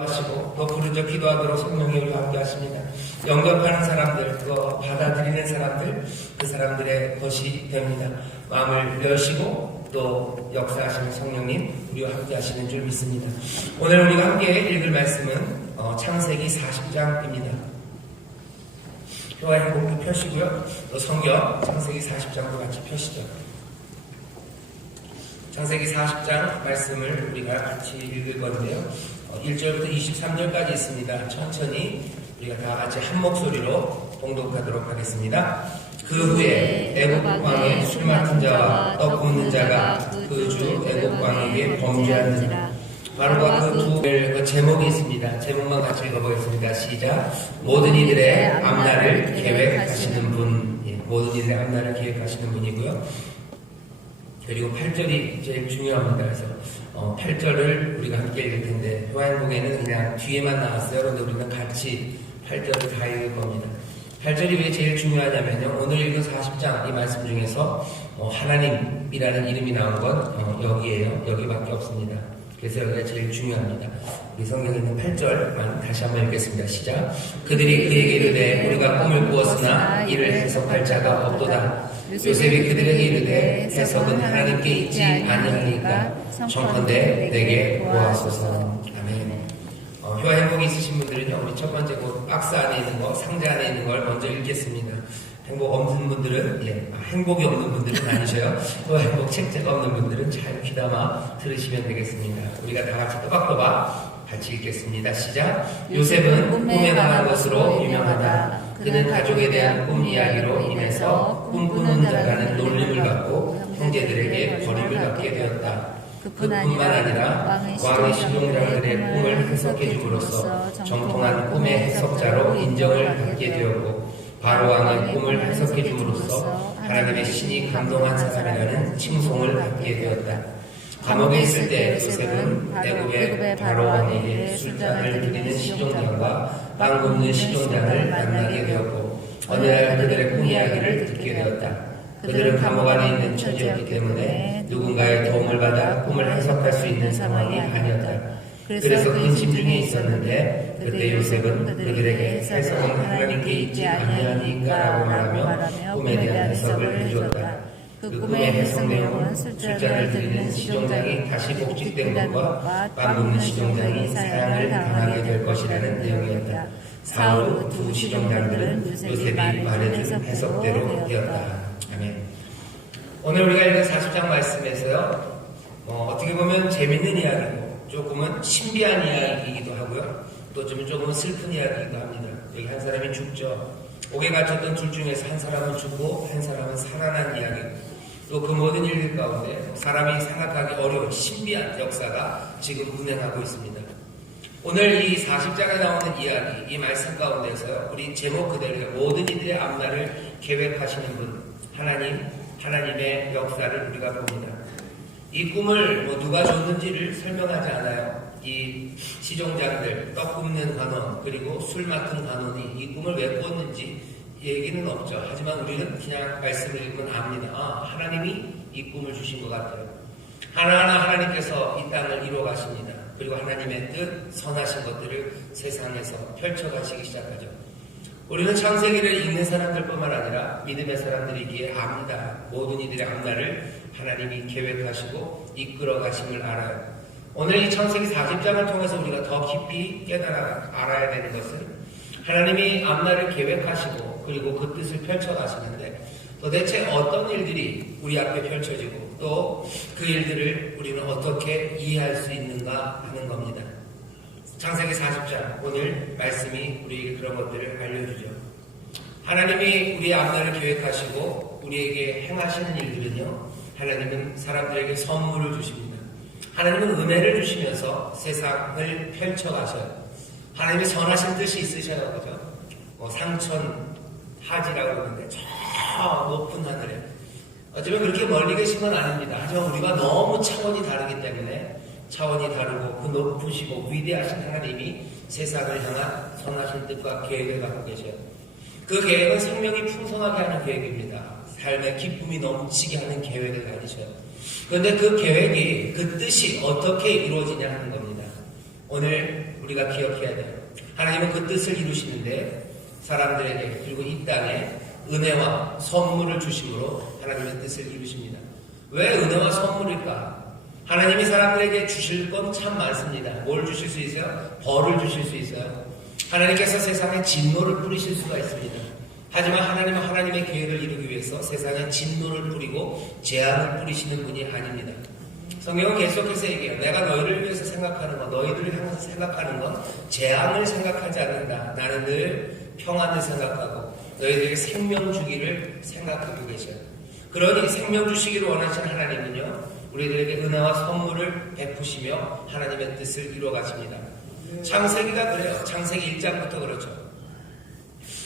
하시고 또 부르짖어 기도하도록 성령이 우리와 함께 하십니다. 영접하는 사람들, 또 받아들이는 사람들, 그 사람들의 것이 됩니다. 마음을 여시고 또 역사하시는 성령님 우리와 함께 하시는 줄 믿습니다. 오늘 우리가 함께 읽을 말씀은 창세기 40장입니다. 표와 행복도 펴시고요. 또 성경 창세기 40장도 같이 펴시죠. 창세기 40장 말씀을 우리가 같이 읽을 건데요. 1절부터 23절까지 있습니다. 천천히 우리가 다 같이 한 목소리로 봉독하도록 하겠습니다. 그 후에 애굽 왕의 술 맡은 자와 떡 굽는 자가 그 주 애굽 왕에게 범죄하는지라. 바로가 그 제목이 있습니다. 제목만 같이 읽어보겠습니다. 시작. 모든 이들의 앞날을 계획하시는 분. 모든 이들의 앞날을 계획하시는 분이고요. 그리고 8절이 제일 중요합니다. 그래서 8절을 우리가 함께 읽을 텐데 요한복음에는 그냥 뒤에만 나왔어요. 그런데 우리는 같이 8절을 다 읽을 겁니다. 8절이 왜 제일 중요하냐면요. 오늘 읽은 40장 이 말씀 중에서 하나님이라는 이름이 나온 건 여기에요. 여기밖에 없습니다. 그래서 여기가 제일 중요합니다. 우리 성경에 있는 8절만 다시 한번 읽겠습니다. 시작. 그들이 그에게 이르되 우리가 꿈을 꾸었으나 이를 해석할 자가 없도다. 요셉이 그들에게 이르되 해석은 하나님께 있지 아니하니까 청컨대 내게 보아소서. 아멘. 효와 행복이 있으신 분들은요, 우리 첫 번째 박스 안에 있는 거, 상자 안에 있는 걸 먼저 읽겠습니다. 행복 없는 분들은, 행복이 없는 분들은 아니셔요. 효와 행복 책자가 없는 분들은 잘 귀담아 들으시면 되겠습니다. 우리가 다 같이 또박또박 같이 읽겠습니다. 시작. 요셉은 꿈에 관한 것으로 유명하다. 그는 가족에 대한 꿈 이야기로 인해서 꿈꾸는 자라는 놀림을 받고 형제들에게 버림을 받게 되었다. 그뿐만 아니라 왕의 신용장들의 꿈을 해석해 줌으로써 정통한 꿈의 해석자로 인정을 받게 되었고 바로 왕의 꿈을 해석해 줌으로써 하나님의 신이 감동한 사람이라는 칭송을 받게 되었다. 감옥에 있을 때 요셉은 애굽의 바로 왕에게 술잔을 드리는 시종장과 빵 굽는 시종장을 만나게 되었고 어느 날 그들의 꿈 이야기를 듣게 되었다. 그들은 감옥 안에 있는 처지였기 때문에 누군가의 도움을 받아 꿈을 해석할 수 있는 상황이 아니었다. 그래서 근심 중에 있었는데 그때 요셉은 그들에게 해석은 하나님께 있지 아니하니까 라고 말하며 꿈에 대한 해석을 해주었다. 그 꿈의 해석 내용은 술잔을 드리는 시종장이 다시 복직된 것과 빵 굽는 시종장이 사형을 당하게 될 것이라는 내용이었다. 사흘 후 두 시종장들은 요셉이 말해준 해석대로 되었다. 아멘. 오늘 우리가 읽은 40장 말씀에서요, 어떻게 보면 재밌는 이야기고 조금은 신비한 이야기이기도 하고요, 또 조금은 슬픈 이야기이기도 합니다. 여기 한 사람이 죽죠. 옥에 갇혔던 둘 중에서 한 사람은 죽고 한 사람은 살아난 이야기입니다. 또 그 모든 일들 가운데 사람이 생각하기 어려운 신비한 역사가 지금 운행하고 있습니다. 오늘 이 40장에 나오는 이야기, 이 말씀 가운데서 우리 제목 그대로 모든 이들의 앞날을 계획하시는 분, 하나님의 역사를 우리가 봅니다. 이 꿈을 누가 줬는지를 설명하지 않아요. 이 시종장들, 떡 굽는 간원, 그리고 술 맡은 간원이 이 꿈을 왜 꿨는지 얘기는 없죠. 하지만 우리는 그냥 말씀을 읽으면 압니다. 하나님이 이 꿈을 주신 것 같아요. 하나하나 하나님께서 이 땅을 이루어 가십니다. 그리고 하나님의 뜻, 선하신 것들을 세상에서 펼쳐가시기 시작하죠. 우리는 창세기를 읽는 사람들뿐만 아니라 믿음의 사람들이기에 압니다. 모든 이들의 앞날을 하나님이 계획하시고 이끌어 가심을 알아요. 오늘 이 창세기 40장을 통해서 우리가 더 깊이 알아야 되는 것은 하나님이 앞날을 계획하시고 그리고 그 뜻을 펼쳐가시는데 도대체 어떤 일들이 우리 앞에 펼쳐지고 또 그 일들을 우리는 어떻게 이해할 수 있는가 하는 겁니다. 창세기 40장 오늘 말씀이 우리에게 그런 것들을 알려주죠. 하나님이 우리의 앞날을 계획하시고 우리에게 행하시는 일들은요, 하나님은 사람들에게 선물을 주십니다. 하나님은 은혜를 주시면서 세상을 펼쳐가셔요. 하나님의 선하신 뜻이 있으셔요. 그죠? 상천 하지라고 그러는데 저 높은 하늘에 어쩌면 그렇게 멀리 계신 건 아닙니다. 하지만 우리가 너무 차원이 다르기 때문에 차원이 다르고 그 높으시고 위대하신 하나님이 세상을 향한 선하신 뜻과 계획을 갖고 계셔요. 그 계획은 생명이 풍성하게 하는 계획입니다. 삶의 기쁨이 넘치게 하는 계획을 가지셔요. 그런데 그 계획이, 그 뜻이 어떻게 이루어지냐 하는 겁니다. 오늘 우리가 기억해야 돼요. 하나님은 그 뜻을 이루시는데 사람들에게 그리고 이 땅에 은혜와 선물을 주심으로 하나님의 뜻을 이루십니다. 왜 은혜와 선물일까? 하나님이 사람들에게 주실 건 참 많습니다. 뭘 주실 수 있어요? 벌을 주실 수 있어요. 하나님께서 세상에 진노를 뿌리실 수가 있습니다. 하지만 하나님은 하나님의 계획을 이루기 위해서 세상에 진노를 뿌리고 재앙을 뿌리시는 분이 아닙니다. 성경은 계속해서 얘기해요. 내가 너희를 위해서 생각하는 건, 너희들을 향해서 생각하는 건 재앙을 생각하지 않는다. 나는 늘 평안을 생각하고 너희들에게 생명 주기를 생각하고 계셔요. 그러니 생명 주시기를 원하시는 하나님은요, 우리들에게 은혜와 선물을 베푸시며 하나님의 뜻을 이루어 가십니다. 창세기가 그래요. 창세기 1장부터 그렇죠.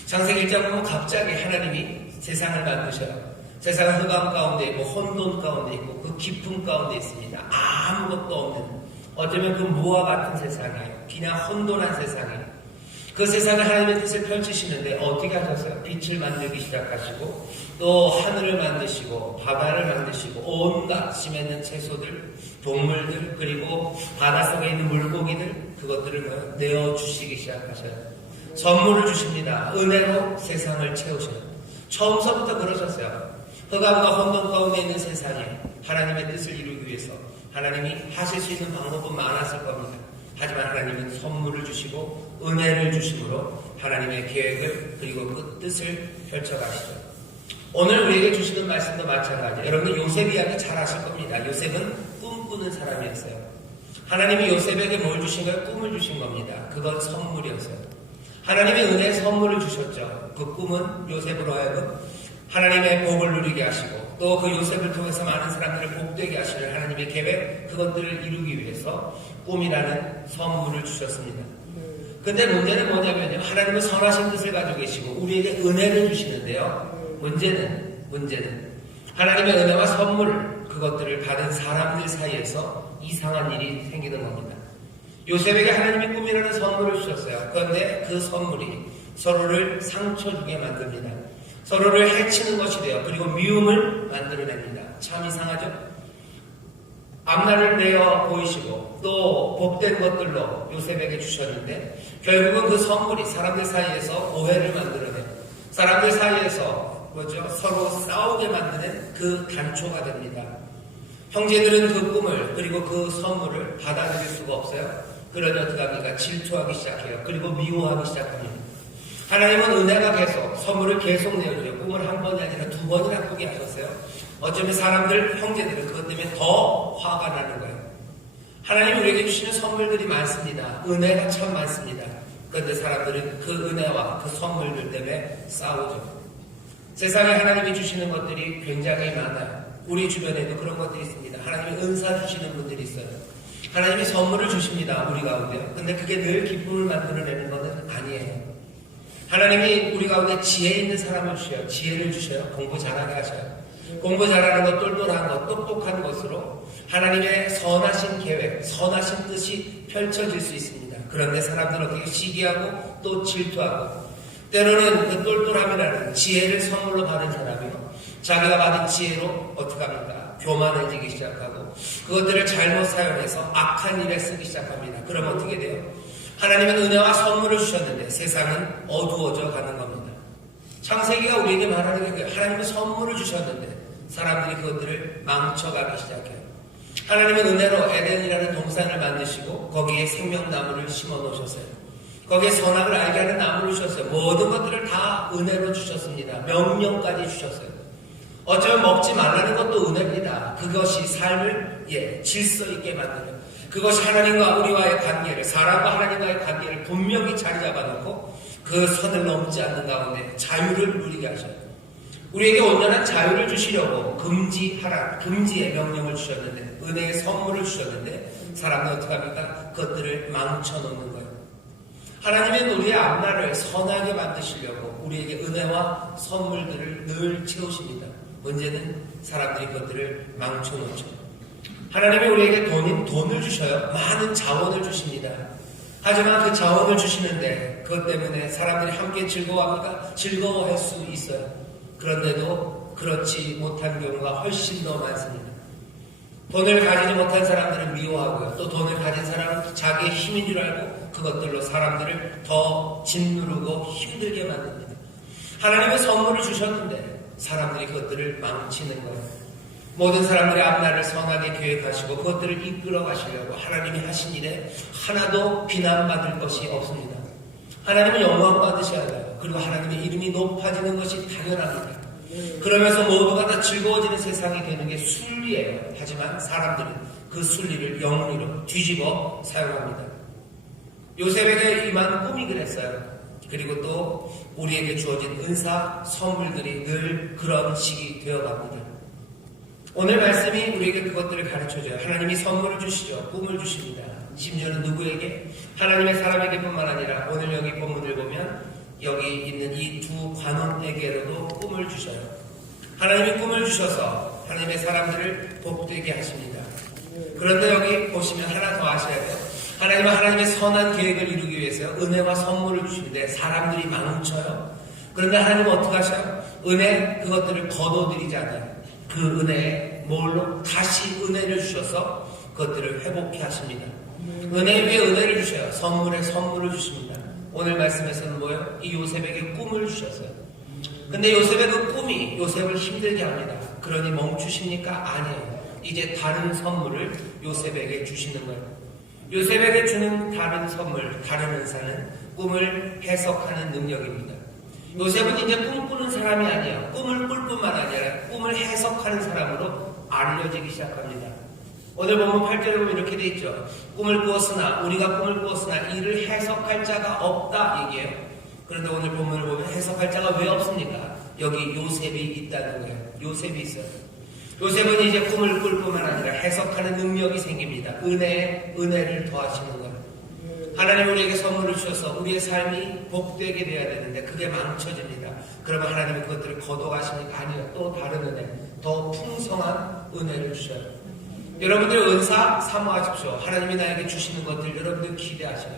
창세기 1장 보면 갑자기 하나님이 세상을 만드셔요. 세상은 흑암 가운데 있고 혼돈 가운데 있고 그 깊음 가운데 있습니다. 아무것도 없는, 어쩌면 그 무와 같은 세상이에요. 그냥 혼돈한 세상이에요. 그 세상에 하나님의 뜻을 펼치시는데 어떻게 하셨어요? 빛을 만들기 시작하시고 또 하늘을 만드시고 바다를 만드시고 온갖 심있는 채소들, 동물들, 그리고 바닷속에 있는 물고기들, 그것들을 내어주시기 시작하셔요. 선물을 주십니다. 은혜로 세상을 채우셔요. 처음서부터 그러셨어요. 흑암과 혼돈 가운데 있는 세상에 하나님의 뜻을 이루기 위해서 하나님이 하실 수 있는 방법은 많았을 겁니다. 하지만 하나님은 선물을 주시고 은혜를 주심으로 하나님의 계획을 그리고 그 뜻을 펼쳐가시죠. 오늘 우리에게 주시는 말씀도 마찬가지. 여러분들 요셉 이야기 잘 아실 겁니다. 요셉은 꿈꾸는 사람이었어요. 하나님이 요셉에게 뭘 주신 거예요? 꿈을 주신 겁니다. 그건 선물이었어요. 하나님의 은혜의 선물을 주셨죠. 그 꿈은 요셉으로 하여금 하나님의 복을 누리게 하시고 또 그 요셉을 통해서 많은 사람들을 복되게 하시는 하나님의 계획, 그것들을 이루기 위해서 꿈이라는 선물을 주셨습니다. 근데 문제는 뭐냐면요, 하나님은 선하신 뜻을 가지고 계시고 우리에게 은혜를 주시는데요, 문제는 하나님의 은혜와 선물, 그것들을 받은 사람들 사이에서 이상한 일이 생기는 겁니다. 요셉에게 하나님이 꿈이라는 선물을 주셨어요. 그런데 그 선물이 서로를 상처 주게 만듭니다. 서로를 해치는 것이 돼요. 그리고 미움을 만들어냅니다. 참 이상하죠? 앞날을 내어 보이시고 또 복된 것들로 요셉에게 주셨는데 결국은 그 선물이 사람들 사이에서 오해를 만들어내고 사람들 사이에서 서로 싸우게 만드는 그 단초가 됩니다. 형제들은 그 꿈을 그리고 그 선물을 받아들일 수가 없어요. 그러니 어떻게 합니까? 질투하기 시작해요. 그리고 미워하기 시작합니다. 하나님은 은혜가 계속, 선물을 계속 내어줘요. 꿈을 한 번이 아니라 두 번이나 꾸게 하셨어요. 어쩌면 사람들, 형제들은 그것 때문에 더 화가 나는 거예요. 하나님이 우리에게 주시는 선물들이 많습니다. 은혜가 참 많습니다. 그런데 사람들은 그 은혜와 그 선물들 때문에 싸우죠. 세상에 하나님이 주시는 것들이 굉장히 많아요. 우리 주변에도 그런 것들이 있습니다. 하나님이 은사 주시는 분들이 있어요. 하나님이 선물을 주십니다. 우리 가운데. 근데 그게 늘 기쁨을 만들어내는 것은 아니에요. 하나님이 우리 가운데 지혜 있는 사람을 주셔요. 지혜를 주셔요. 공부 잘하게 하셔요. 공부 잘하는 것, 똘똘한 것, 똑똑한 것으로 하나님의 선하신 계획, 선하신 뜻이 펼쳐질 수 있습니다. 그런데 사람들은 어떻게 시기하고 또 질투하고 때로는 그 똘똘함이라는 지혜를 선물로 받은 사람이요, 자기가 받은 지혜로 어떻게 합니까? 교만해지기 시작하고 그것들을 잘못 사용해서 악한 일에 쓰기 시작합니다. 그러면 어떻게 돼요? 하나님은 은혜와 선물을 주셨는데 세상은 어두워져 가는 겁니다. 창세기가 우리에게 말하는 게 하나님은 선물을 주셨는데 사람들이 그것들을 망쳐가기 시작해요. 하나님은 은혜로 에덴이라는 동산을 만드시고 거기에 생명나무를 심어 놓으셨어요. 거기에 선악을 알게 하는 나무를 주셨어요. 모든 것들을 다 은혜로 주셨습니다. 명령까지 주셨어요. 어쩌면 먹지 말라는 것도 은혜입니다. 그것이 삶을 질서 있게 만드는, 그것이 하나님과 우리와의 관계를, 사람과 하나님과의 관계를 분명히 자리 잡아놓고 그 선을 넘지 않는 가운데 자유를 누리게 하셔요. 우리에게 온전한 자유를 주시려고 금지의 명령을 주셨는데, 은혜의 선물을 주셨는데 사람은 어떻게 합니까? 그것들을 망쳐놓는 거예요. 하나님은 우리의 앞날을 선하게 만드시려고 우리에게 은혜와 선물들을 늘 채우십니다. 문제는 사람들이 그것들을 망쳐놓죠. 하나님이 우리에게 돈을 주셔요. 많은 자원을 주십니다. 하지만 그 자원을 주시는데 그것 때문에 사람들이 함께 즐거워합니까? 즐거워할 수 있어요. 그런데도 그렇지 못한 경우가 훨씬 더 많습니다. 돈을 가지지 못한 사람들은 미워하고요. 또 돈을 가진 사람은 자기의 힘인 줄 알고 그것들로 사람들을 더 짓누르고 힘들게 만듭니다. 하나님은 선물을 주셨는데 사람들이 그것들을 망치는 거예요. 모든 사람들의 앞날을 선하게 계획하시고 그것들을 이끌어 가시려고 하나님이 하신 일에 하나도 비난받을 것이 없습니다. 하나님은 영광 받으셔야 돼요. 그리고 하나님의 이름이 높아지는 것이 당연합니다. 그러면서 모두가 다 즐거워지는 세상이 되는 게 순리예요. 하지만 사람들은 그 순리를 영리로 뒤집어 사용합니다. 요셉에게 임한 꿈이 그랬어요. 그리고 또 우리에게 주어진 은사, 선물들이 늘 그런 식이 되어갑니다. 오늘 말씀이 우리에게 그것들을 가르쳐줘요. 하나님이 선물을 주시죠. 꿈을 주십니다. 심지어는 누구에게? 하나님의 사람에게 뿐만 아니라 오늘 여기 본문을 보면 여기 있는 이 두 관원에게로도 꿈을 주셔요. 하나님이 꿈을 주셔서 하나님의 사람들을 복되게 하십니다. 그런데 여기 보시면 하나 더 아셔야 돼요. 하나님은 하나님의 선한 계획을 이루기 위해서 은혜와 선물을 주시는데 사람들이 망쳐요. 그런데 하나님은 어떻게 하셔요? 은혜 그것들을 거둬들이지 않아요. 그 은혜에 뭘로 다시 은혜를 주셔서 그것들을 회복해 하십니다. 은혜 위에 은혜를 주셔요. 선물에 선물을 주십니다. 오늘 말씀에서는 뭐예요? 이 요셉에게 꿈을 주셨어요. 근데 요셉의 그 꿈이 요셉을 힘들게 합니다. 그러니 멈추십니까? 아니에요. 이제 다른 선물을 요셉에게 주시는 거예요. 요셉에게 주는 다른 선물, 다른 은사는 꿈을 해석하는 능력입니다. 요셉은 이제 꿈꾸는 사람이 아니에요. 꿈을 꿀 뿐만 아니라 꿈을 해석하는 사람으로 알려지기 시작합니다. 오늘 본문 8절에 보면 이렇게 돼 있죠. 꿈을 꾸었으나 우리가 꿈을 꾸었으나 이를 해석할 자가 없다 얘기해요. 그런데 오늘 본문을 보면 해석할 자가 왜 없습니까? 여기 요셉이 있다는 거예요. 요셉이 있어요. 요셉은 이제 꿈을 꿀 뿐만 아니라 해석하는 능력이 생깁니다. 은혜에 은혜를 더하시는 거예요. 하나님 우리에게 선물을 주셔서 우리의 삶이 복되게 돼야 되는데 그게 망쳐집니다. 그러면 하나님이 그것들을 거둬가시니까 아니요. 또 다른 은혜, 더 풍성한 은혜를 주셔요. 여러분들 은사 사모하십시오. 하나님이 나에게 주시는 것들 여러분들 기대하셔요.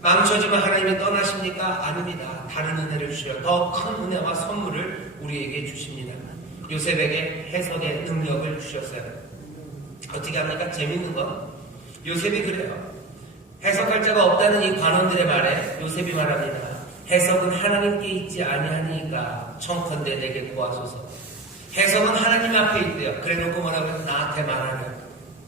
망쳐지면 하나님이 떠나십니까? 아닙니다. 다른 은혜를 주셔요. 더 큰 은혜와 선물을 우리에게 주십니다. 요셉에게 해석의 능력을 주셨어요. 어떻게 합니까? 재밌는 건 요셉이 그래요. 해석할 자가 없다는 이 관원들의 말에 요셉이 말합니다. 해석은 하나님께 있지 아니하니까 청컨대 내게 도와소서. 해석은 하나님 앞에 있대요. 그래놓고 뭐라고 해서 나한테 말하려.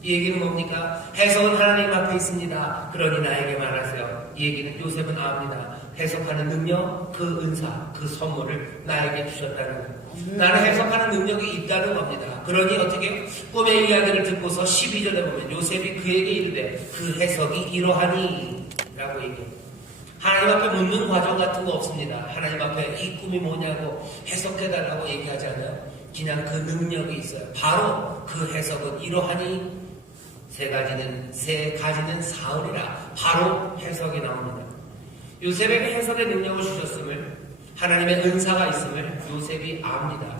이 얘기는 뭡니까? 해석은 하나님 앞에 있습니다. 그러니 나에게 말하세요. 이 얘기는 요셉은 압니다. 해석하는 능력, 그 은사, 그 선물을 나에게 주셨다는 거예요. 나는 해석하는 능력이 있다는 겁니다. 그러니 어떻게 꿈의 이야기를 듣고서 12절에 보면 요셉이 그에게 이르되 그 해석이 이러하니 라고 얘기해요. 하나님 앞에 묻는 과정 같은 거 없습니다. 하나님 앞에 이 꿈이 뭐냐고 해석해달라고 얘기하지 않아요. 그냥 그 능력이 있어요. 바로 그 해석은 이러하니 세 가지는 사흘이라 바로 해석이 나옵니다. 요셉에게 해석의 능력을 주셨음을 하나님의 은사가 있음을 요셉이 압니다.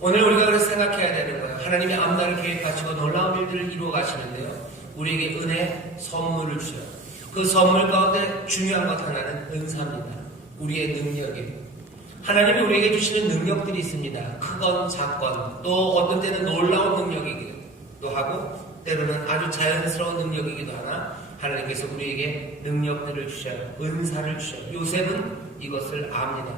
오늘 우리가 그래서 생각해야 되는 거예요. 하나님의 앞날을 계획하시고 놀라운 일들을 이루어 가시는데요. 우리에게 은혜, 선물을 주셔요. 그 선물 가운데 중요한 것 하나는 은사입니다. 우리의 능력이에요. 하나님이 우리에게 주시는 능력들이 있습니다. 크건 작건 또 어떤 때는 놀라운 능력이기도 하고 때로는 아주 자연스러운 능력이기도 하나 하나님께서 우리에게 능력들을 주셔요. 은사를 주셔요. 요셉은 이것을 압니다.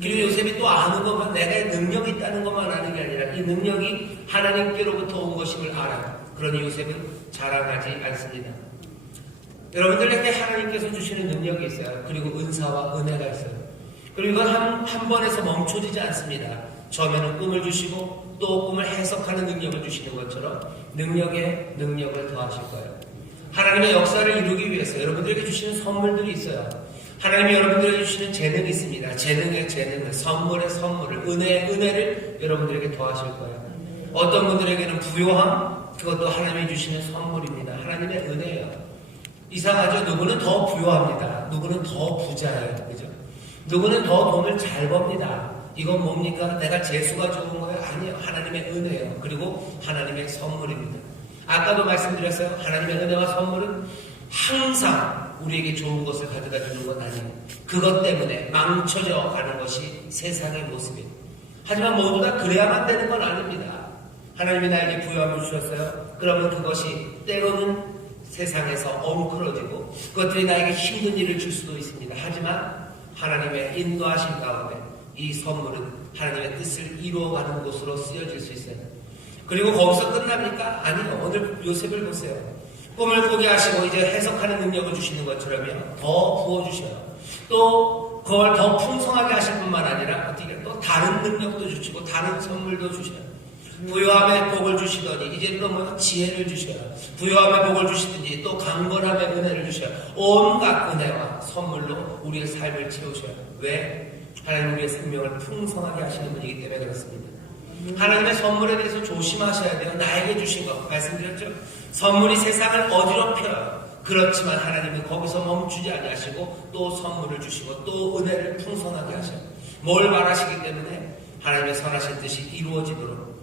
그리고 요셉이 또 아는 것만 내가 능력이 있다는 것만 아는 게 아니라 이 능력이 하나님께로부터 온 것임을 알아요. 그러니 요셉은 자랑하지 않습니다. 여러분들에게 하나님께서 주시는 능력이 있어요. 그리고 은사와 은혜가 있어요. 그리고 이건 한 번에서 멈춰지지 않습니다. 처음에는 꿈을 주시고 또 꿈을 해석하는 능력을 주시는 것처럼 능력에 능력을 더하실 거예요. 하나님의 역사를 이루기 위해서 여러분들에게 주시는 선물들이 있어요. 하나님이 여러분들에게 주시는 재능이 있습니다. 재능의 재능을, 선물의 선물을, 은혜의 은혜를 여러분들에게 더하실 거예요. 어떤 분들에게는 부요함, 그것도 하나님이 주시는 선물입니다. 하나님의 은혜예요. 이상하죠? 누구는 더 부요합니다. 누구는 더 부자예요. 그죠? 누구는 더 돈을 잘 법니다. 이건 뭡니까? 내가 재수가 좋은 거예요? 아니에요. 하나님의 은혜예요. 그리고 하나님의 선물입니다. 아까도 말씀드렸어요. 하나님의 은혜와 선물은 항상 우리에게 좋은 것을 가져다 주는 건 아니에요. 그것 때문에 망쳐져 가는 것이 세상의 모습이에요. 하지만 모두 다 그래야만 되는 건 아닙니다. 하나님이 나에게 부여함을 주셨어요. 그러면 그것이 때로는 세상에서 엉클어지고 그것들이 나에게 힘든 일을 줄 수도 있습니다. 하지만 하나님의 인도하신 가운데 이 선물은 하나님의 뜻을 이루어가는 곳으로 쓰여질 수 있어요. 그리고 거기서 끝납니까? 아니요. 오늘 요셉을 보세요. 꿈을 꾸게 하시고 이제 해석하는 능력을 주시는 것처럼요. 더 부어주셔요. 또 그걸 더 풍성하게 하실 뿐만 아니라 어떻게 또 다른 능력도 주시고 다른 선물도 주셔요. 부요함의 복을 주시더니 이제 또 뭐 지혜를 주셔요. 부요함의 복을 주시든지 또 강건함의 은혜를 주셔요. 온갖 은혜와 선물로 우리의 삶을 채우셔요. 왜? 하나님 우리의 생명을 풍성하게 하시는 분이기 때문에 그렇습니다. 하나님의 선물에 대해서 조심하셔야 돼요. 나에게 주신 것 말씀드렸죠. 선물이 세상을 어지럽혀요. 그렇지만 하나님은 거기서 멈추지 아니하시고 또 선물을 주시고 또 은혜를 풍성하게 하셔요. 뭘 바라시기 때문에 하나님의 선하신 뜻이 이루어지도록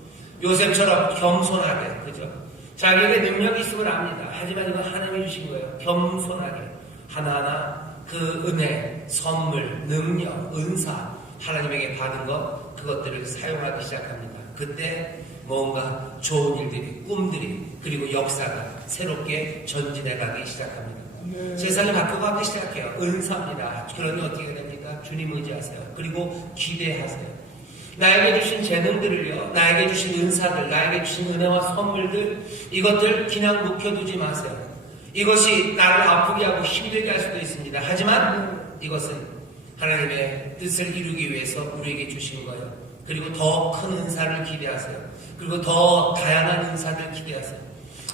요셉처럼 겸손하게, 그죠? 자기에게 능력이 있음을 압니다. 하지만 이건 하나님이 주신 거예요. 겸손하게 하나하나 그 은혜, 선물, 능력, 은사 하나님에게 받은 것 그것들을 사용하기 시작합니다. 그때 뭔가 좋은 일들이, 꿈들이, 그리고 역사가 새롭게 전진해 가기 시작합니다. 세상이 바꿔가기 시작해요. 은사입니다. 그러니 어떻게 됩니까? 주님 의지하세요. 그리고 기대하세요. 나에게 주신 재능들을요, 나에게 주신 은사들, 나에게 주신 은혜와 선물들, 이것들 그냥 묵혀두지 마세요. 이것이 나를 아프게 하고 힘들게 할 수도 있습니다. 하지만 이것은 하나님의 뜻을 이루기 위해서 우리에게 주신 거예요. 그리고 더 큰 은사를 기대하세요. 그리고 더 다양한 은사를 기대하세요.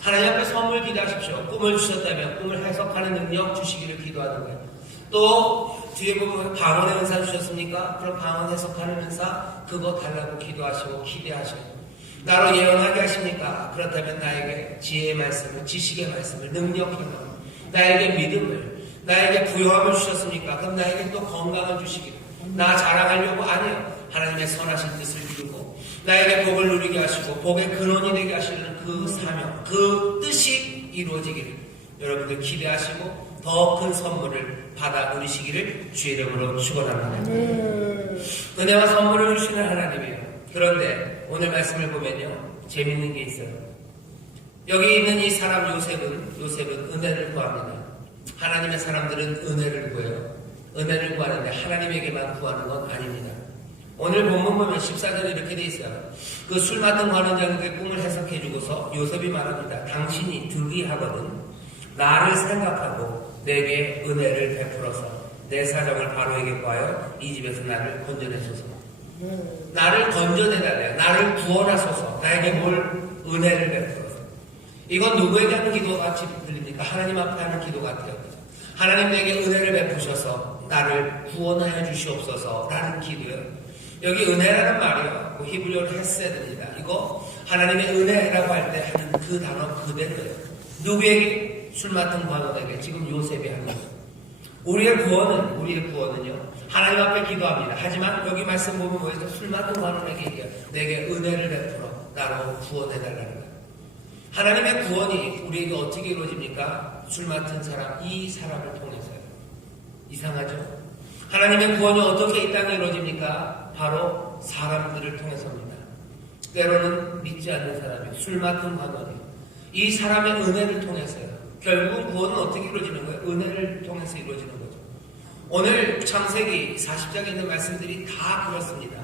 하나님 앞에 선물 기대하십시오. 꿈을 주셨다면 꿈을 해석하는 능력 주시기를 기도하는 거예요. 또 뒤에 보면 방언의 은사 주셨습니까? 그럼 방언 해석하는 은사 그거 달라고 기도하시고 기대하시고 나로 예언하게 하십니까? 그렇다면 나에게 지혜의 말씀을, 지식의 말씀을, 능력의 마음, 나에게 믿음을, 나에게 부요함을 주셨습니까? 그럼 나에게 또 건강을 주시기를. 나 자랑하려고 아니에요. 하나님의 선하신 뜻을 이루고 나에게 복을 누리게 하시고 복의 근원이 되게 하시는 그 사명, 그 뜻이 이루어지기를 여러분들 기대하시고 더 큰 선물을 받아 누리시기를 주의 이름으로 축원합니다. 은혜와 선물을 주시는 하나님이에요. 그런데 오늘 말씀을 보면요, 재밌는 게 있어요. 여기 있는 이 사람 요셉은 은혜를 구합니다. 하나님의 사람들은 은혜를 구해요. 은혜를 구하는데 하나님에게만 구하는 건 아닙니다. 오늘 본문 보면 14절에 이렇게 돼 있어요. 그 술 맡은 관원장에게 꿈을 해석해 주고서 요셉이 말합니다. 당신이 득이하거든 나를 생각하고 내게 은혜를 베풀어서 내 사정을 바로에게 구하여 이 집에서 나를 건져내소서. 나를 건져내달래요. 나를 구원하소서. 나에게 뭘 은혜를 베풀어서. 이건 누구에게 하는 기도 같이 들립니까? 하나님 앞에 하는 기도 같아요. 그죠? 하나님 내게 은혜를 베푸셔서 나를 구원하여 주시옵소서 라는 기도예요. 여기 은혜라는 말이요, 뭐 히브리어로 헤세드입니다. 이거 하나님의 은혜라고 할 때 하는 그 단어 그대로예요. 누구에게? 술 맡은 관원에게, 지금 요셉이 하는 거예요. 우리의 구원은요, 하나님 앞에 기도합니다. 하지만 여기 말씀 보면 뭐예요? 술 맡은 관원에게 얘기해요. 내게 은혜를 베풀어 나로 구원해달라는 거예요. 하나님의 구원이 우리에게 어떻게 이루어집니까? 술 맡은 사람, 이 사람을 통해서요. 이상하죠? 하나님의 구원이 어떻게 이 땅에 이루어집니까? 바로 사람들을 통해서입니다. 때로는 믿지 않는 사람이 술 맡은 관원이에요. 이 사람의 은혜를 통해서요. 결국은 구원은 어떻게 이루어지는 거예요? 은혜를 통해서 이루어지는 거죠. 오늘 창세기 40장에 있는 말씀들이 다 그렇습니다.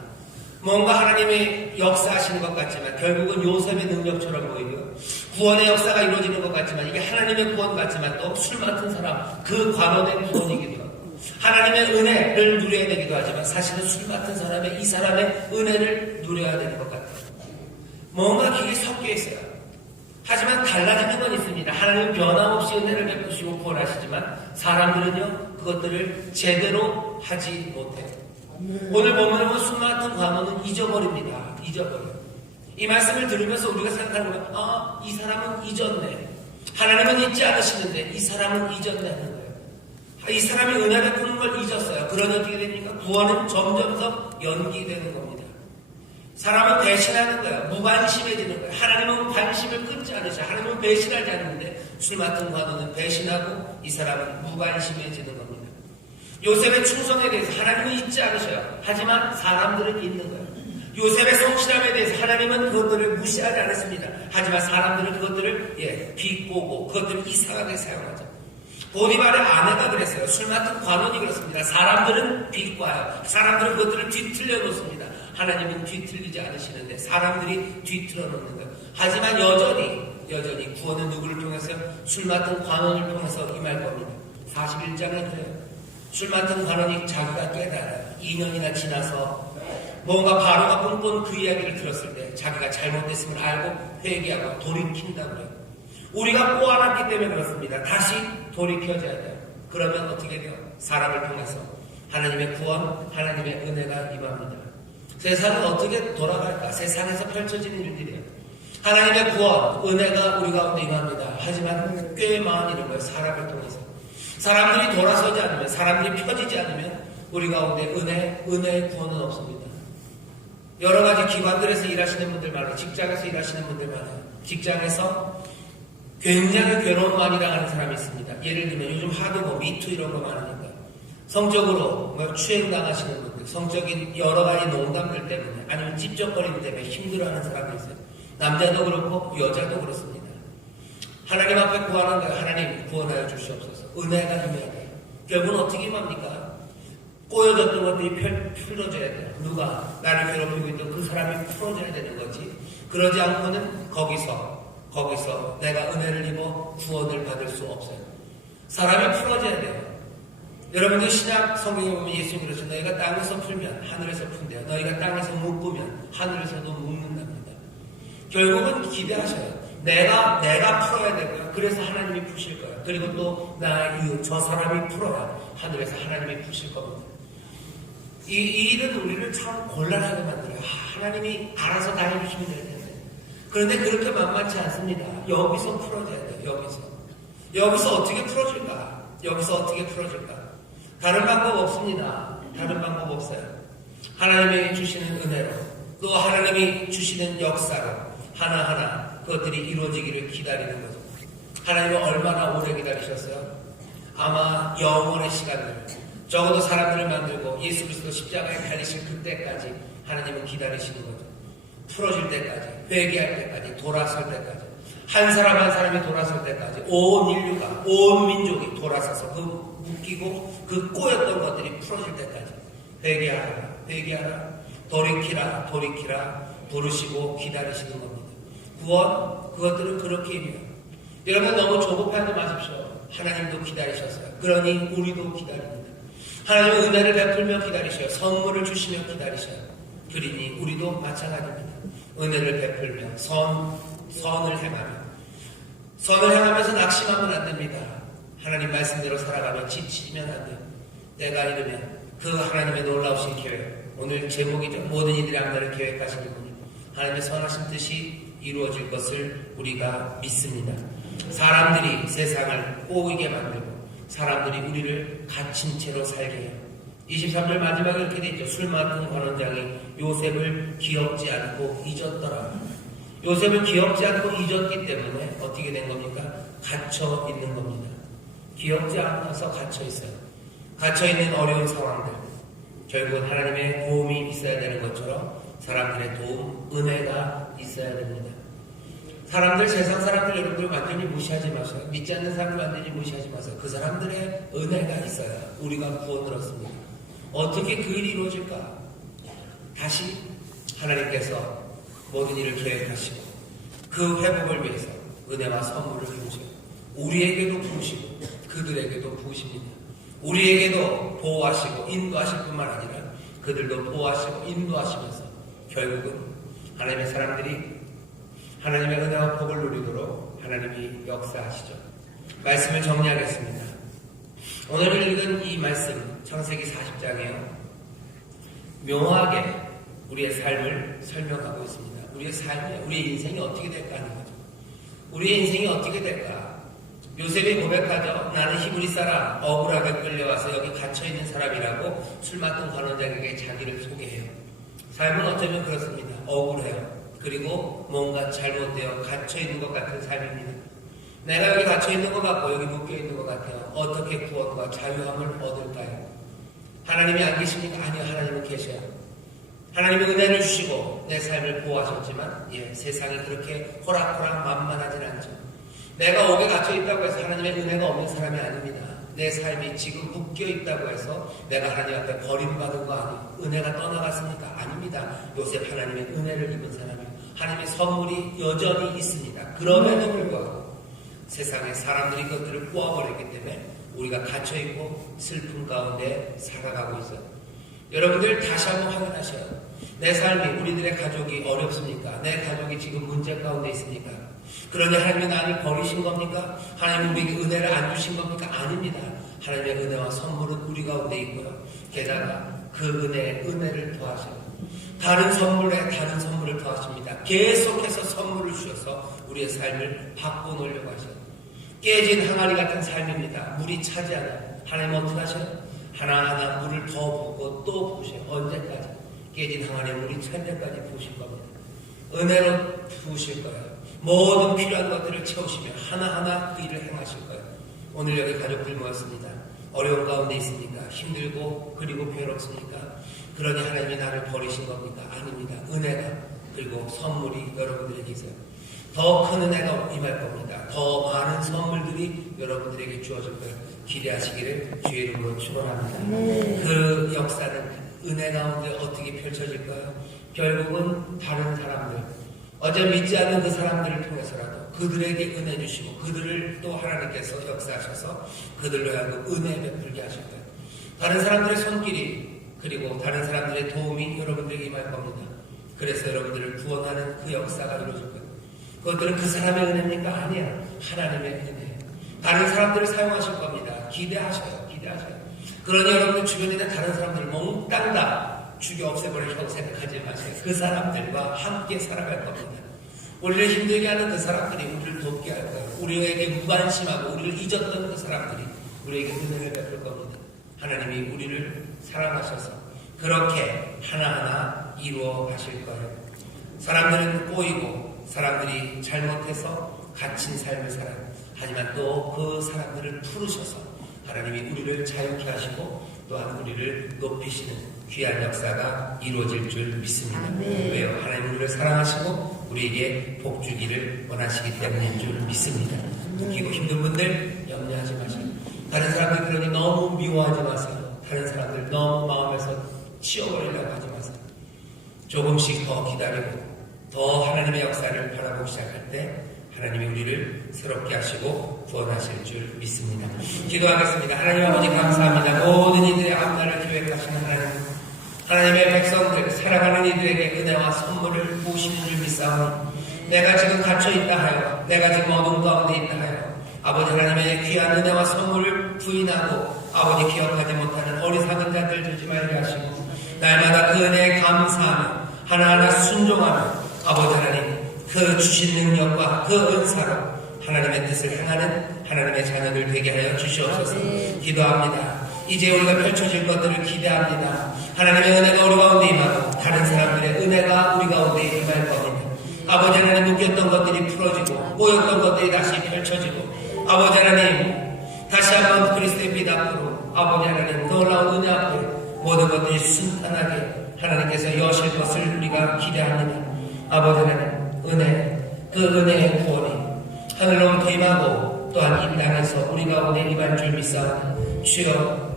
뭔가 하나님의 역사하시는 것 같지만 결국은 요셉의 능력처럼 보이고요. 구원의 역사가 이루어지는 것 같지만 이게 하나님의 구원 같지만 또 술 맡은 사람, 그 관원의 구원이기도 하고 하나님의 은혜를 누려야 되기도 하지만 사실은 술 맡은 사람의 이 사람의 은혜를 누려야 되는 것 같아요. 뭔가 길이 섞여 있어요. 하지만 달라지는 건 있습니다. 하나님은 변함없이 은혜를 베푸시고 구원하시지만 사람들은요 그것들을 제대로 하지 못해요. 오늘 보면 술 맡은 관원은 잊어버립니다. 잊어버려요. 이 말씀을 들으면서 우리가 생각하는 거예요. 이 사람은 잊었네. 하나님은 잊지 않으시는데 이 사람은 잊었네 하는 거예요. 이 사람이 은혜 베푸는 걸 잊었어요. 그러니 어떻게 됩니까? 구원은 점점 더 연기되는 겁니다. 사람은 배신하는 거예요. 무관심해지는 거예요. 하나님은 관심을 끊지 않으셔요. 하나님은 배신하지 않는데 술 맡은 관원은 배신하고 이 사람은 무관심해지는 겁니다. 요셉의 충성에 대해서 하나님은 잊지 않으셔요. 하지만 사람들은 잊는 거예요. 요셉의 성실함에 대해서 하나님은 그것들을 무시하지 않았습니다. 하지만 사람들은 그것들을 비꼬고 그것들을 이상하게 사용하죠. 보디발의 아내가 그랬어요. 술 맡은 관원이 그렇습니다. 사람들은 비꼬아요. 사람들은 그것들을 뒤틀려 놓습니다. 하나님은 뒤틀리지 않으시는데 사람들이 뒤틀어 놓는 거예요. 하지만 여전히 구원은 누구를 통해서요? 술 맡은 관원을 통해서 임할 겁니다. 41장에 그래요. 술 맡은 관원이 자기가 깨달아요. 2년이나 지나서 뭔가 바로가 꿈꾼 그 이야기를 들었을 때 자기가 잘못됐음을 알고 회개하고 돌이킨다고 해요. 우리가 꼬아놨기 때문에 그렇습니다. 다시 돌이켜져야 돼요. 그러면 어떻게 돼요? 사람을 통해서 하나님의 구원, 하나님의 은혜가 임합니다. 세상은 어떻게 돌아갈까? 세상에서 펼쳐지는 일들이에요. 하나님의 구원, 은혜가 우리 가운데 임합니다. 하지만 꽤 많은 일인 거예요. 사람을 통해서. 사람들이 돌아서지 않으면, 사람들이 펴지지 않으면 우리 가운데 은혜의 구원은 없습니다. 여러 가지 기관들에서 일하시는 분들 많아요. 직장에서 일하시는 분들 많아요. 직장에서 굉장히 괴로움만 일하는 사람이 있습니다. 예를 들면 요즘 하도 미투 이런 거 많으니까 성적으로 추행당하시는 분들, 성적인 여러 가지 농담들 때문에 아니면 찝쩍거림 때문에 힘들어하는 사람이 있어요. 남자도 그렇고 여자도 그렇습니다. 하나님 앞에 구하는 거예요. 하나님 구원하여 주시옵소서. 은혜가 임해야 돼요. 결국은 어떻게 임합니까? 꼬여졌던 것들이 풀어져야 돼요. 누가 나를 괴롭히고 있던 그 사람이 풀어져야 되는 거지. 그러지 않고는 거기서 내가 은혜를 입어 구원을 받을 수 없어요. 사람이 풀어져야 돼요. 여러분들 신약 성경에 보면 예수님 그러죠. 너희가 땅에서 풀면 하늘에서 푼대요. 너희가 땅에서 묶으면 하늘에서도 묶는답니다. 결국은 기대하셔요. 내가 풀어야 되고요. 그래서 하나님이 푸실 거예요. 그리고 또 저 사람이 풀어야 하늘에서 하나님이 푸실 겁니다. 이 일은 우리를 참 곤란하게 만들어요. 하나님이 알아서 다 해주시면 될 텐데. 그런데 그렇게 만만치 않습니다. 여기서 풀어져야 돼요. 여기서 어떻게 풀어줄까? 다른 방법 없습니다. 다른 방법 없어요. 하나님이 주시는 은혜로, 또 하나님이 주시는 역사로 하나하나 그것들이 이루어지기를 기다리는 거죠. 하나님은 얼마나 오래 기다리셨어요? 아마 영원의 시간들, 적어도 사람들을 만들고 예수 그리스도 십자가에 달리실 그때까지 하나님은 기다리시는 거죠. 풀어질 때까지, 회개할 때까지, 돌아설 때까지, 한 사람 한 사람이 돌아설 때까지 온 인류가, 온 민족이 돌아서서 그 묶이고 그 꼬였던 것들이 풀어질 때까지 회개하라, 돌이키라 부르시고 기다리시는 겁니다. 구원, 그것들은 그렇게 임해요. 여러분 너무 조급하지 마십시오. 하나님도 기다리셨어요. 그러니 우리도 기다립니다. 하나님은 은혜를 베풀며 기다리셔요. 선물을 주시며 기다리셔요. 그러니 우리도 마찬가지입니다. 은혜를 베풀며 선을 행하면서 낙심하면 안 됩니다. 하나님 말씀대로 살아가며 지치면 안 돼요. 때가 이르면 그 하나님의 놀라우신 계획, 오늘 제목이죠. 모든 이들의 앞날을 계획하시는 분이 하나님의 선하신 뜻이 이루어질 것을 우리가 믿습니다. 사람들이 세상을 꼬이게 만들고 사람들이 우리를 갇힌 채로 살게 해요. 23절 마지막에 이렇게 되어 있죠. 술 맡은 관원장이 요셉을 기억지 않고 잊었더라. 요셉을 기억지 않고 잊었기 때문에 어떻게 된 겁니까? 갇혀 있는 겁니다. 기억지 않아서 갇혀 있어요. 갇혀 있는 어려운 상황들, 결국은 하나님의 도움이 있어야 되는 것처럼 사람들의 도움, 은혜가 있어야 됩니다. 세상 사람들 여러분들 완전히 무시하지 마세요. 믿지 않는 사람들 완전히 무시하지 마세요. 그 사람들의 은혜가 있어야 우리가 구원을 얻습니다. 어떻게 그 일이 이루어질까? 다시 하나님께서 모든 일을 계획하시고 그 회복을 위해서 은혜와 선물을 부으시고 우리에게도 부으시고 그들에게도 부으십니다. 우리에게도 보호하시고 인도하실 뿐만 아니라 그들도 보호하시고 인도하시면서 결국은 하나님의 사람들이 하나님의 은혜와 복을 누리도록 하나님이 역사하시죠. 말씀을 정리하겠습니다. 오늘 읽은 이 말씀 창세기 40장에요. 묘하게 우리의 삶을 설명하고 있습니다. 우리의 인생이 어떻게 될까 하는 거죠. 우리의 인생이 어떻게 될까? 요셉이 고백하죠. 나는 히브리 사람, 억울하게 끌려와서 여기 갇혀있는 사람이라고 술 맡은 관원장에게 자기를 소개해요. 삶은 어쩌면 그렇습니다. 억울해요. 그리고 뭔가 잘못되어 갇혀있는 것 같은 삶입니다. 내가 여기 갇혀있는 것 같고 여기 묶여있는 것 같아요. 어떻게 구원과 자유함을 얻을까요? 하나님이 안 계십니까? 아니요, 하나님은 계셔요. 하나님의 은혜를 주시고 내 삶을 보호하셨지만 세상이 그렇게 호락호락 만만하진 않죠. 내가 옥에 갇혀 있다고 해서 하나님의 은혜가 없는 사람이 아닙니다. 내 삶이 지금 묶여 있다고 해서 내가 하나님 앞에 버림받은 거 아니고 은혜가 떠나갔습니까? 아닙니다. 요셉 하나님의 은혜를 입은 사람이에요. 하나님의 선물이 여전히 있습니다. 그럼에도 불구하고 세상에 사람들이 그것들을 꼬아버렸기 때문에 우리가 갇혀있고 슬픔 가운데 살아가고 있어요. 여러분들 다시 한번 확인하셔요. 내 삶이, 우리들의 가족이 어렵습니까? 내 가족이 지금 문제 가운데 있습니까? 그러니 하나님이 나를 버리신 겁니까? 하나님 우리에게 은혜를 안 주신 겁니까? 아닙니다. 하나님의 은혜와 선물은 우리 가운데 있고요. 게다가 그 은혜를 더하셔요. 다른 선물에 다른 선물을 더하십니다. 계속해서 선물을 주셔서 우리의 삶을 바꿔놓으려고 하셔요. 깨진 항아리 같은 삶입니다. 물이 차지 않아요. 하나님 어떻게 하셔요? 하나하나 물을 더 붓고 또 부으셔요. 언제까지? 깨진 항아리에 물이 찬 데까지 부으실 겁니다. 은혜로 부으실 거예요. 모든 필요한 것들을 채우시며 하나하나 그 일을 행하실 거예요. 오늘 여기 가족들 모였습니다. 어려운 가운데 있습니까? 힘들고 그리고 괴롭습니까? 그러니 하나님이 나를 버리신 겁니까? 아닙니다. 은혜가 그리고 선물이 여러분들에게 있어요. 더 큰 은혜가 임할 겁니다. 더 많은 선물들이 여러분들에게 주어질 거예요. 기대하시기를 주의 이름으로 축원합니다. 그 역사는 은혜 가운데 어떻게 펼쳐질까요? 결국은 다른 사람들, 어제 믿지 않는 그 사람들을 통해서라도 그들에게 은혜 주시고 그들을 또 하나님께서 역사하셔서 그들로 하여금 은혜 베풀게 하실 거예요. 다른 사람들의 손길이 그리고 다른 사람들의 도움이 여러분들에게 임할 겁니다. 그래서 여러분들을 구원하는 그 역사가 이루어질 거예요. 그것들은 그 사람의 은혜입니까? 아니야. 하나님의 은혜예요. 다른 사람들을 사용하실 겁니다. 기대하셔요. 그러니 여러분들 주변에 있는 다른 사람들을 몽땅 다 죽여 없애버리려고 생각하지 마세요. 그 사람들과 함께 살아갈 겁니다. 우리를 힘들게 하는 그 사람들이 우리를 돕게 할 거예요. 우리에게 무관심하고 우리를 잊었던 그 사람들이 우리에게 은혜를 베풀 겁니다. 하나님이 우리를 사랑하셔서 그렇게 하나하나 이루어 가실 거예요. 사람들은 꼬이고 사람들이 잘못해서 갇힌 삶을 살아요. 하지만 또 그 사람들을 풀으셔서 하나님이 우리를 자유케 하시고 또한 우리를 높이시는 귀한 역사가 이루어질 줄 믿습니다. 왜요? 하나님 우리를 사랑하시고 우리에게 복 주기를 원하시기 때문인 줄 믿습니다. 웃기고 힘든 분들 염려하지 마세요. 다른 사람들 그러니 너무 미워하지 마세요. 다른 사람들 너무 마음에서 치워버리려고 하지 마세요. 조금씩 더 기다리고 더 하나님의 역사를 바라보기 시작할 때 하나님이 우리를 새롭게 하시고 구원하실 줄 믿습니다. 기도하겠습니다. 하나님 아버지 감사합니다. 모든 이들의 앞날을 계획하시는 하나님의 백성들, 사랑하는 이들에게 은혜와 선물을 부으시는 줄 믿사오니 내가 지금 갇혀있다 하여 내가 지금 어둠 가운데 있다 하여 아버지 하나님의 귀한 은혜와 선물을 부인하고 아버지 기억하지 못하는 어리석은 자들 주지 말게 하시고 날마다 그 은혜에 감사하며 하나하나 순종하며 아버지 하나님 그 주신 능력과 그 은사로 하나님의 뜻을 행하는 하나님의 자녀들 되게 하여 주시옵소서. 기도합니다. 이제 우리가 펼쳐질 것들을 기대합니다. 하나님의 은혜가 우리 가운데 임하고 다른 사람들의 은혜가 우리 가운데 임할 겁니다. 아버지 하나님 묶였던 것들이 풀어지고 꼬였던 것들이 다시 펼쳐지고 아버지 하나님 다시 한번 그리스도의 빛 앞으로 아버지 하나님 놀라운 은혜 앞에 모든 것들이 순탄하게 하나님께서 여실 것을 우리가 기대합니다. 아버지 하나님 은혜, 그 은혜의 구원이 하늘로부터 임하고 또한 이 땅에서 우리 가운데 임할 줄 믿사오니 주여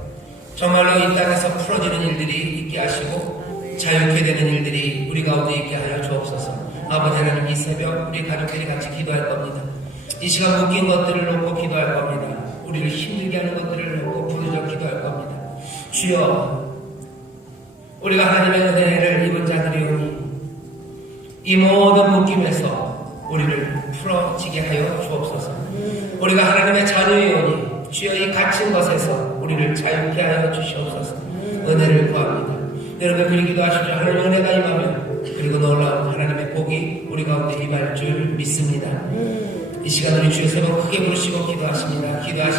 정말로 이 땅에서 풀어지는 일들이 있게 하시고 자유케 되는 일들이 우리 가운데 있게 하여 주옵소서. 아버지 하나님 이 새벽 우리 가족들이 같이 기도할 겁니다. 이 시간 묶인 것들을 놓고 기도할 겁니다. 우리를 힘들게 하는 것들을 놓고 부르짖어 기도할 겁니다. 주여 우리가 하나님의 은혜를 입은 자들이오니 이 모든 묶임에서 우리를 풀어지게 하여 주옵소서. 우리가 하나님의 자녀이오니 주여 이 갇힌 것에서 우리를 자유케 하여 주시옵소서. 은혜를 구합니다. 여러분 그리 기도하십시오. 하나님의 은혜가 임하면 그리고 놀라운 하나님의 복이 우리 가운데 임할 줄 믿습니다. 이 시간 우리 주의 새벽 크게 부르시고 기도하십니다.